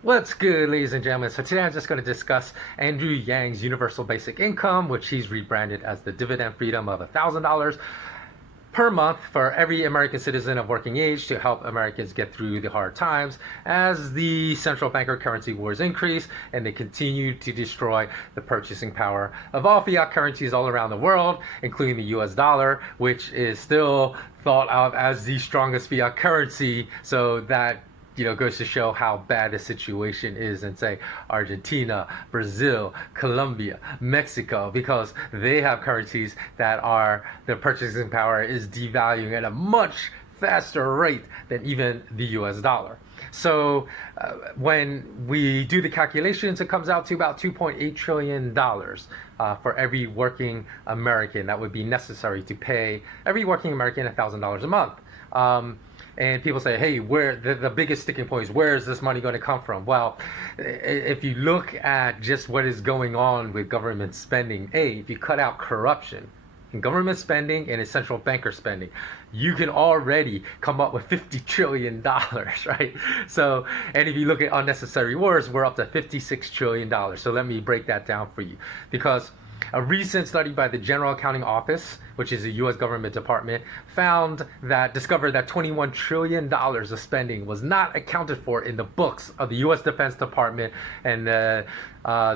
What's good, ladies and gentlemen? So today I'm just going to discuss Andrew Yang's universal basic income, which he's rebranded as the dividend freedom of $1,000 per month for every American citizen of working age to help Americans get through the hard times as the central banker currency wars increase and they continue to destroy the purchasing power of all fiat currencies all around the world, including the US dollar, which is still thought of as the strongest fiat currency. So that goes to show how bad the situation is in, say, Argentina, Brazil, Colombia, Mexico, because they have currencies that their purchasing power is devaluing at a much faster rate than even the US dollar. So when we do the calculations, it comes out to about $2.8 trillion for every working American that would be necessary to pay every working American $1,000 a month. And people say, hey, where the biggest sticking point is, where is this money going to come from? Well, if you look at just what is going on with government spending, if you cut out corruption in government spending and in central banker spending, you can already come up with $50 trillion, right? So, and if you look at unnecessary wars, we're up to $56 trillion. So let me break that down for you, because a recent study by the General Accounting Office, which is a U.S. government department, discovered that $21 trillion of spending was not accounted for in the books of the U.S. Defense Department and the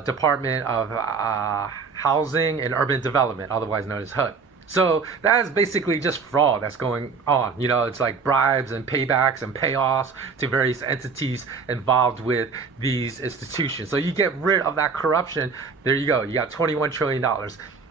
Department of Housing and Urban Development, otherwise known as HUD. So that is basically just fraud that's going on. It's like bribes and paybacks and payoffs to various entities involved with these institutions. So you get rid of that corruption. There you go. You got $21 trillion,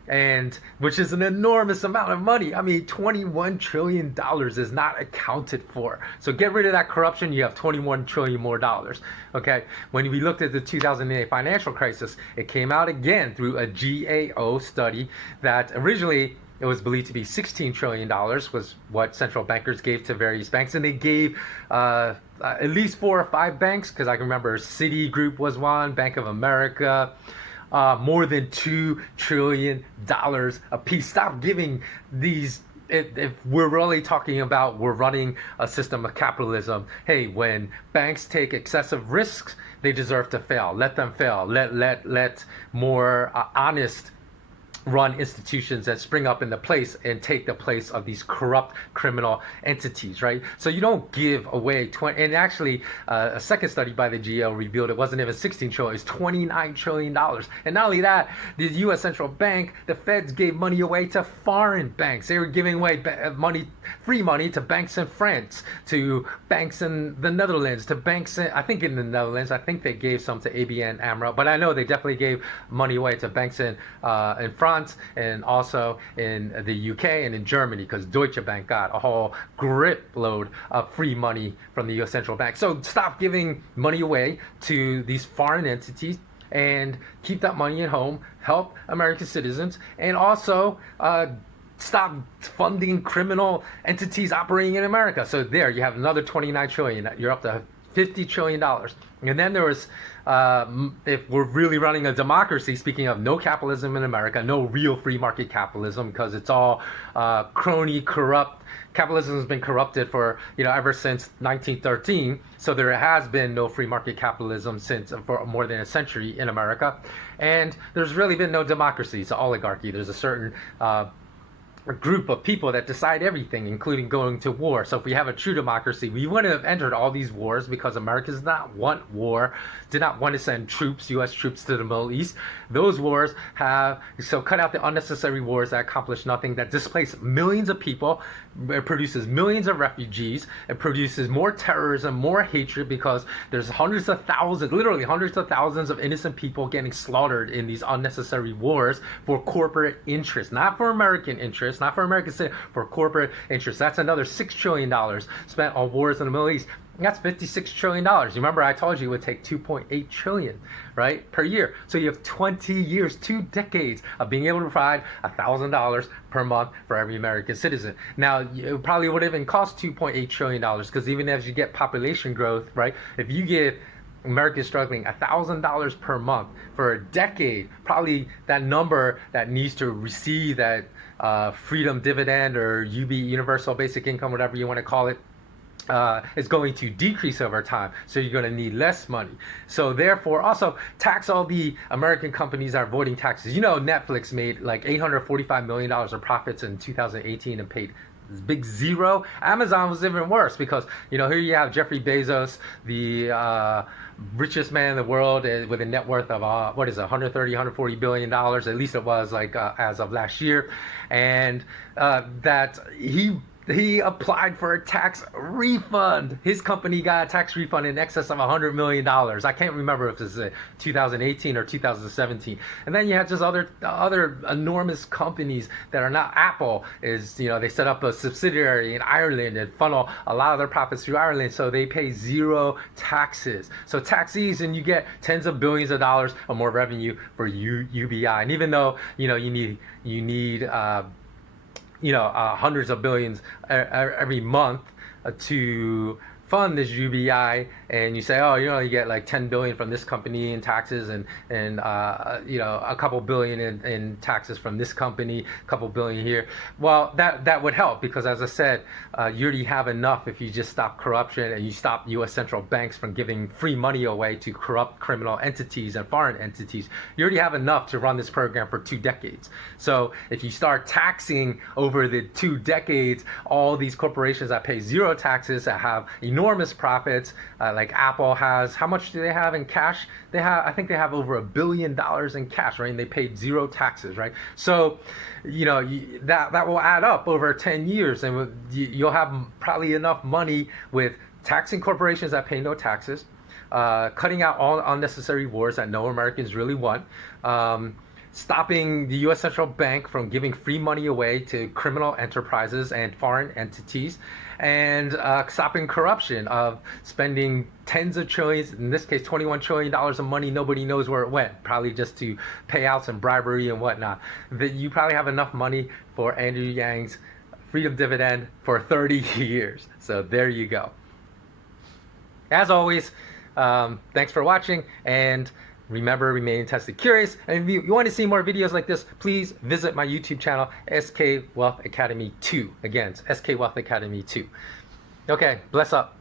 and which is an enormous amount of money. I mean, $21 trillion is not accounted for. So get rid of that corruption, you have $21 trillion more dollars. Okay. When we looked at the 2008 financial crisis, it came out again through a GAO study that originally it was believed to be $16 trillion was what central bankers gave to various banks. And they gave at least 4 or 5 banks, because I can remember Citigroup was one, Bank of America, more than $2 trillion a piece. Stop giving these. If we're really talking about we're running a system of capitalism, hey, when banks take excessive risks, they deserve to fail. Let them fail. Let more honest run institutions that spring up in the place and take the place of these corrupt criminal entities, right? So you don't give away 20, and actually a second study by the GL revealed it wasn't even 16 trillion, it's $29 trillion. And not only that, the US central bank, the feds gave money away to foreign banks. They were giving away free money to banks in France, to banks in the Netherlands, to banks I think in the Netherlands, I think they gave some to ABN AMRO, but I know they definitely gave money away to banks in France and also in the UK and in Germany, because Deutsche Bank got a whole grip load of free money from the US central bank. So stop giving money away to these foreign entities and keep that money at home, help American citizens, and also stop funding criminal entities operating in America. So there you have another 29 trillion. You're up to $50 trillion. And then there was, if we're really running a democracy, speaking of no capitalism in America, no real free market capitalism, because it's all crony, corrupt. Capitalism has been corrupted for, ever since 1913. So there has been no free market capitalism for more than a century in America. And there's really been no democracy. It's an oligarchy. There's a certain a group of people that decide everything, including going to war. So if we have a true democracy, we wouldn't have entered all these wars, because America did not want war, did not want to send troops, U.S. troops to the Middle East. Those wars so cut out the unnecessary wars that accomplish nothing, that displace millions of people. It produces millions of refugees. It produces more terrorism, more hatred, because there's hundreds of thousands, literally hundreds of thousands of innocent people getting slaughtered in these unnecessary wars for corporate interests, not for American interests, not for American citizens, for corporate interests. That's another $6 trillion spent on wars in the Middle East. That's $56 trillion. Remember, I told you it would take $2.8 trillion, right, per year. So you have 20 years, 2 decades of being able to provide $1,000 per month for every American citizen. Now, it probably would even cost $2.8 trillion, because even as you get population growth, right, if you give Americans struggling $1,000 per month for a decade, probably that number that needs to receive that freedom dividend, or UB, universal basic income, whatever you want to call it, is going to decrease over time. So you're going to need less money. So therefore, also tax all the American companies that are avoiding taxes. You know, Netflix made like $845 million of profits in 2018 and paid big zero. Amazon was even worse because, you know, here you have Jeffrey Bezos, the richest man in the world, with a net worth of what is it, 140 billion dollars, at least it was like as of last year. And that he applied for a tax refund. His company got a tax refund in excess of $100 million. I can't remember if this is 2018 or 2017. And then you have just other enormous companies that are not Apple. Is, you know, they set up a subsidiary in Ireland and funnel a lot of their profits through Ireland, so they pay zero taxes. So tax ease, and you get tens of billions of dollars or more revenue for UBI. And even though, you know, you need hundreds of billions every month to fund this UBI, and you say, oh, you know, you get like 10 billion from this company in taxes, and a couple billion in taxes from this company, a couple billion here. Well, that would help, because as I said, you already have enough if you just stop corruption and you stop U.S. central banks from giving free money away to corrupt criminal entities and foreign entities. You already have enough to run this program for 2 decades. So if you start taxing over the 2 decades all these corporations that pay zero taxes, that have enormous profits, like Apple has, how much do they have in cash? I think they have over $1 billion in cash, right? And they paid zero taxes, right? So, you know, that will add up over 10 years, and you'll have probably enough money with taxing corporations that pay no taxes, cutting out all unnecessary wars that no Americans really want, stopping the U.S. Central Bank from giving free money away to criminal enterprises and foreign entities, and stopping corruption of spending tens of trillions, in this case $21 trillion of money, nobody knows where it went, probably just to payouts and bribery and whatnot. That you probably have enough money for Andrew Yang's freedom dividend for 30 years. So there you go. As always, thanks for watching, and remember, remain tested curious. And if you want to see more videos like this, please visit my YouTube channel, SK Wealth Academy 2. Again, it's SK Wealth Academy 2. Okay, bless up.